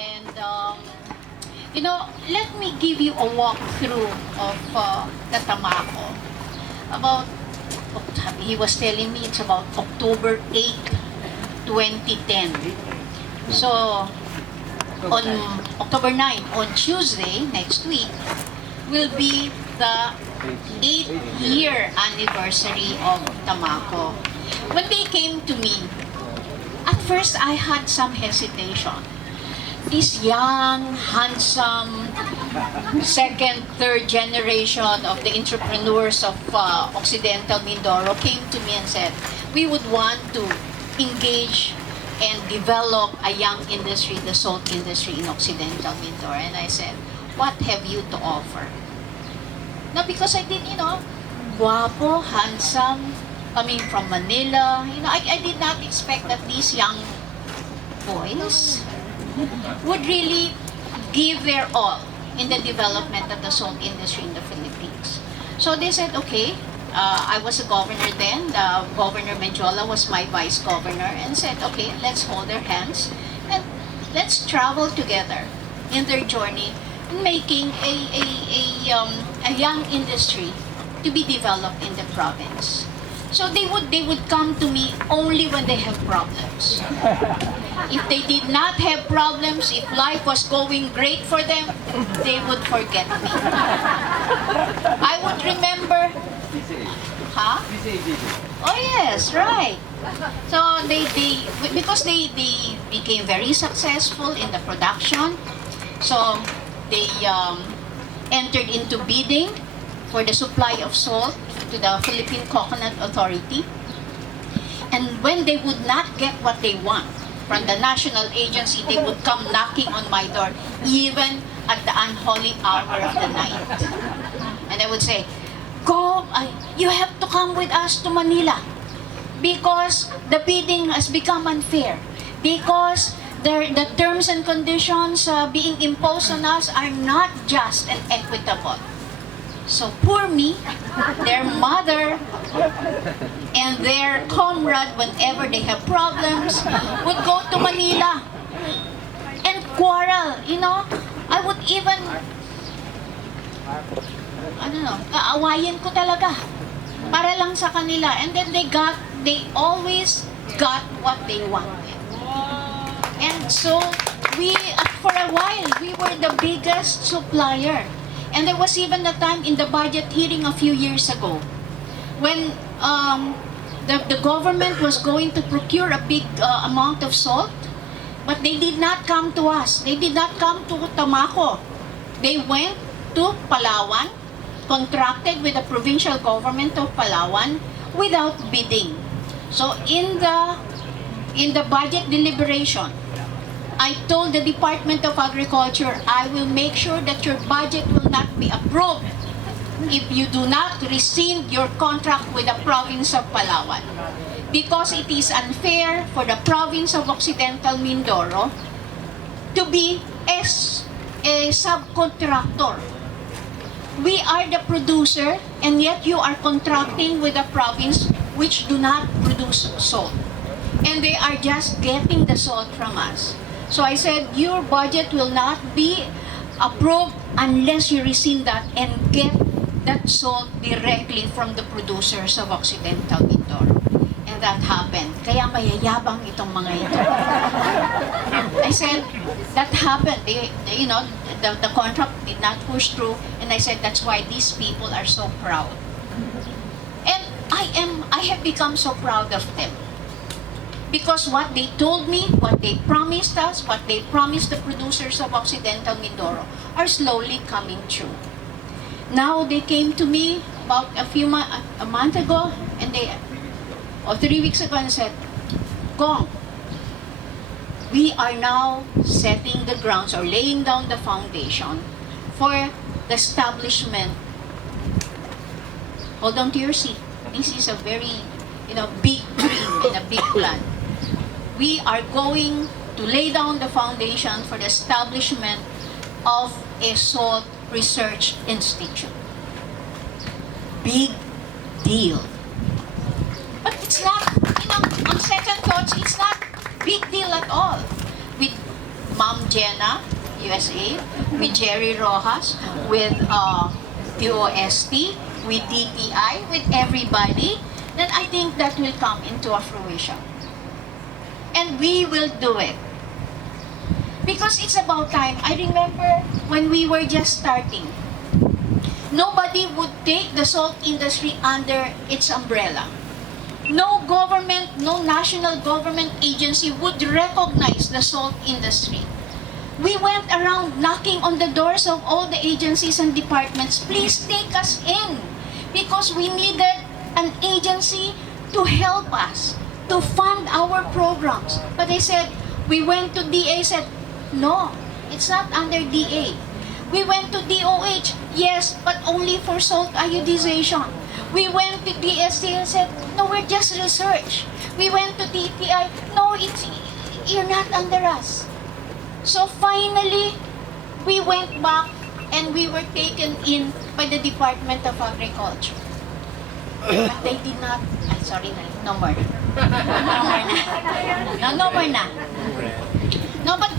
And, let me give you a walkthrough of the Tamaco. About, he was telling me it's about October 8, 2010. So, on October 9, on Tuesday, next week, will be the 8th-year anniversary of Tamaco. When they came to me, at first I had some hesitation. This young, handsome, second, third generation of the entrepreneurs of Occidental Mindoro came to me and said, we would want to engage and develop a young industry, the salt industry in Occidental Mindoro. And I said, what have you to offer? Now, because I did, guapo, handsome, coming from Manila, I did not expect that these young boys would really give their all in the development of the salt industry in the Philippines. So they said, okay, I was a governor then, Governor Menjola was my vice governor, and said, okay, let's hold their hands and let's travel together in their journey in making a young industry to be developed in the province. So they would come to me only when they have problems. If they did not have problems, if life was going great for them, they would forget me. I would remember, Oh yes, right. So because they became very successful in the production, so they entered into bidding for the supply of salt to the Philippine Coconut Authority. And when they would not get what they want from the national agency, they would come knocking on my door, even at the unholy hour of the night. And I would say, you have to come with us to Manila because the bidding has become unfair, because the terms and conditions being imposed on us are not just and equitable. So poor me, their mother, and their comrade, whenever they have problems, would go to Manila and quarrel. I would even, aawayin ko talaga para lang sa kanila. And then they always got what they wanted. And so for a while, we were the biggest supplier. And there was even a time in the budget hearing a few years ago when the government was going to procure a big amount of salt, but they did not come to us. They did not come to Tamaco. They went to Palawan, contracted with the provincial government of Palawan without bidding. So in the budget deliberation, I told the Department of Agriculture, I will make sure that your budget will not be approved if you do not rescind your contract with the province of Palawan. Because it is unfair for the province of Occidental Mindoro to be a subcontractor. We are the producer, and yet you are contracting with a province which do not produce salt. And they are just getting the salt from us. So I said, your budget will not be approved unless you rescind that and get that salt directly from the producers of Occidental Mindoro. And that happened. Kaya mayayabang itong mga ito. I said, that happened. The contract did not push through. And I said, that's why these people are so proud. And I have become so proud of them. Because what they told me, what they promised us, what they promised the producers of Occidental Mindoro are slowly coming true. Now they came to me about a month ago, and 3 weeks ago, and said, Gong, we are now setting the grounds or laying down the foundation for the establishment. Hold on to your seat. This is a very big dream and a big plan. We are going to lay down the foundation for the establishment of a salt research institute. Big deal. But it's not, on second thoughts, it's not big deal at all. With Ma'am Jenna, USA, with Jerry Rojas, with TOST, with DTI, with everybody, then I think that will come into a fruition. And we will do it. Because it's about time. I remember when we were just starting, nobody would take the salt industry under its umbrella. No government, no national government agency would recognize the salt industry. We went around knocking on the doors of all the agencies and departments. Please take us in, because we needed an agency to help us, to fund our programs. But they said, we went to DA, said, no, it's not under DA. We went to DOH, yes, but only for salt iodization. We went to DSC and said, no, we're just research. We went to DTI, no, you're not under us. So finally, we went back and we were taken in by the Department of Agriculture. But they did not, sorry, no more. No more na. No, but,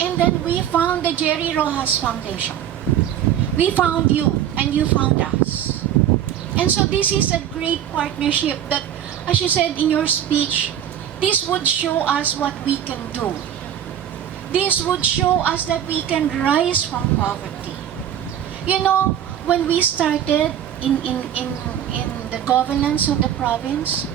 and then we found the Jerry Rojas Foundation. We found you, and you found us. And so this is a great partnership that, as you said in your speech, this would show us what we can do. This would show us that we can rise from poverty. When we started in the governance of the province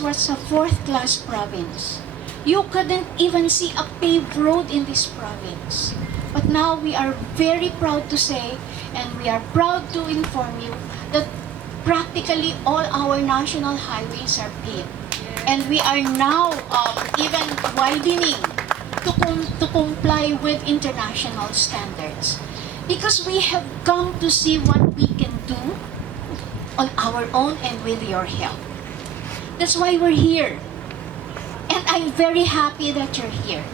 was a fourth-class province. You couldn't even see a paved road in this province. But now we are very proud to say, and we are proud to inform you, that practically all our national highways are paved. And we are now even widening to comply with international standards. Because we have come to see what we can do on our own and with your help. That's why we're here. And I'm very happy that you're here.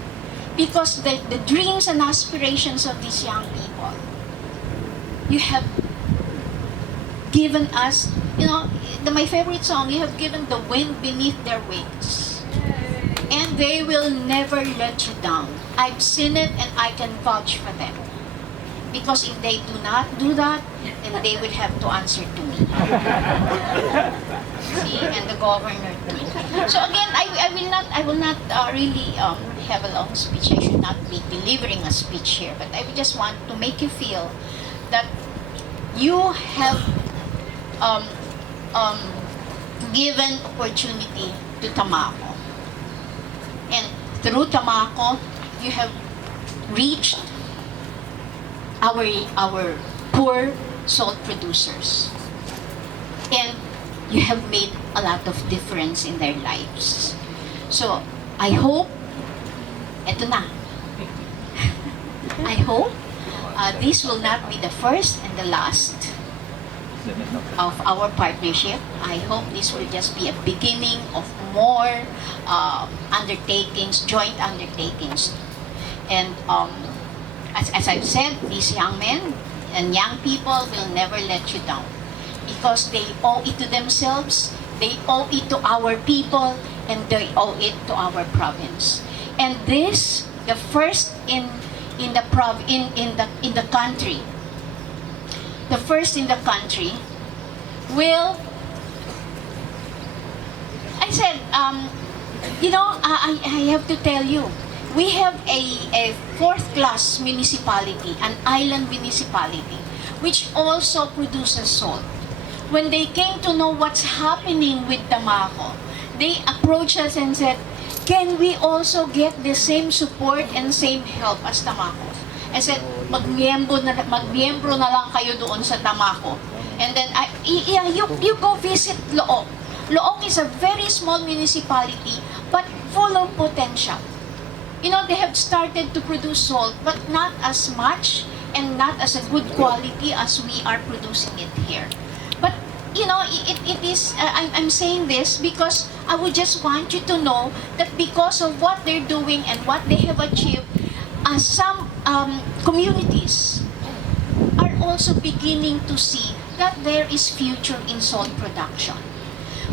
Because the dreams and aspirations of these young people, you have given us, my favorite song, you have given the wind beneath their wings. And they will never let you down. I've seen it and I can vouch for them. Because if they do not do that, then they will have to answer to me. See, and the governor too. So again, I will not really have a long speech. I should not be delivering a speech here, but I just want to make you feel that you have given opportunity to Tamaco. And through Tamaco, you have reached our poor salt producers. And you have made a lot of difference in their lives. So, I hope, eto na, I hope this will not be the first and the last of our partnership. I hope this will just be a beginning of more undertakings, joint undertakings. And as I've said, these young men and young people will never let you down. Because they owe it to themselves, they owe it to our people, and they owe it to our province. And this, the first in the country, the first in the country, will, I said, I have to tell you, we have a fourth-class municipality, an island municipality, which also produces salt. When they came to know what's happening with Tamaco, they approached us and said, can we also get the same support and same help as Tamaco? I said, magmiyembro na lang kayo doon sa Tamaco. And then, you go visit Look. Look is a very small municipality, but full of potential. They have started to produce salt, but not as much and not as a good quality as we are producing it here. But, it is, I'm saying this because I would just want you to know that because of what they're doing and what they have achieved, some communities are also beginning to see that there is future in salt production.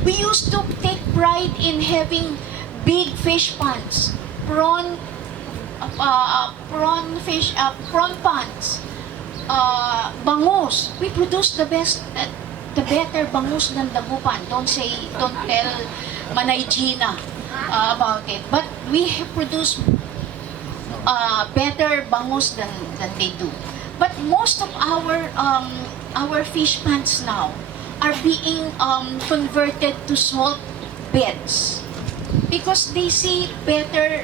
We used to take pride in having big fish ponds, prawn prawn ponds, bangus. We produce the better bangus than Dagupan. Don't tell Manay Gina about it. But we produce better bangus than they do. But most of our fish ponds now are being converted to salt beds because they see better,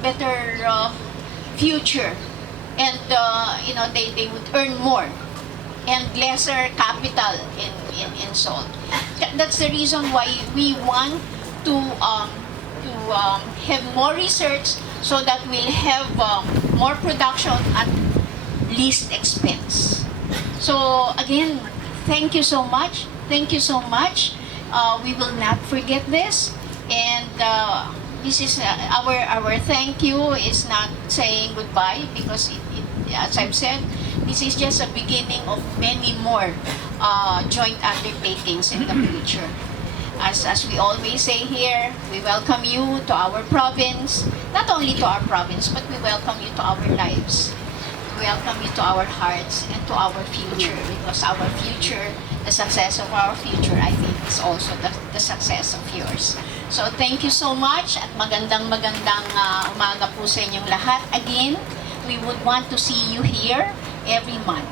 better future, and they would earn more and lesser capital in salt. That's the reason why we want to have more research so that we'll have more production at least expense. So again, thank you so much. Thank you so much. We will not forget this, and this is our thank you is not saying goodbye because as I've said, this is just a beginning of many more joint undertakings in the future. As we always say here, we welcome you to our province, not only to our province, but we welcome you to our lives. We welcome you to our hearts and to our future, because our future, the success of our future, I think is also the success of yours. So thank you so much at magandang umaga po sa inyong lahat. Again, we would want to see you here every month.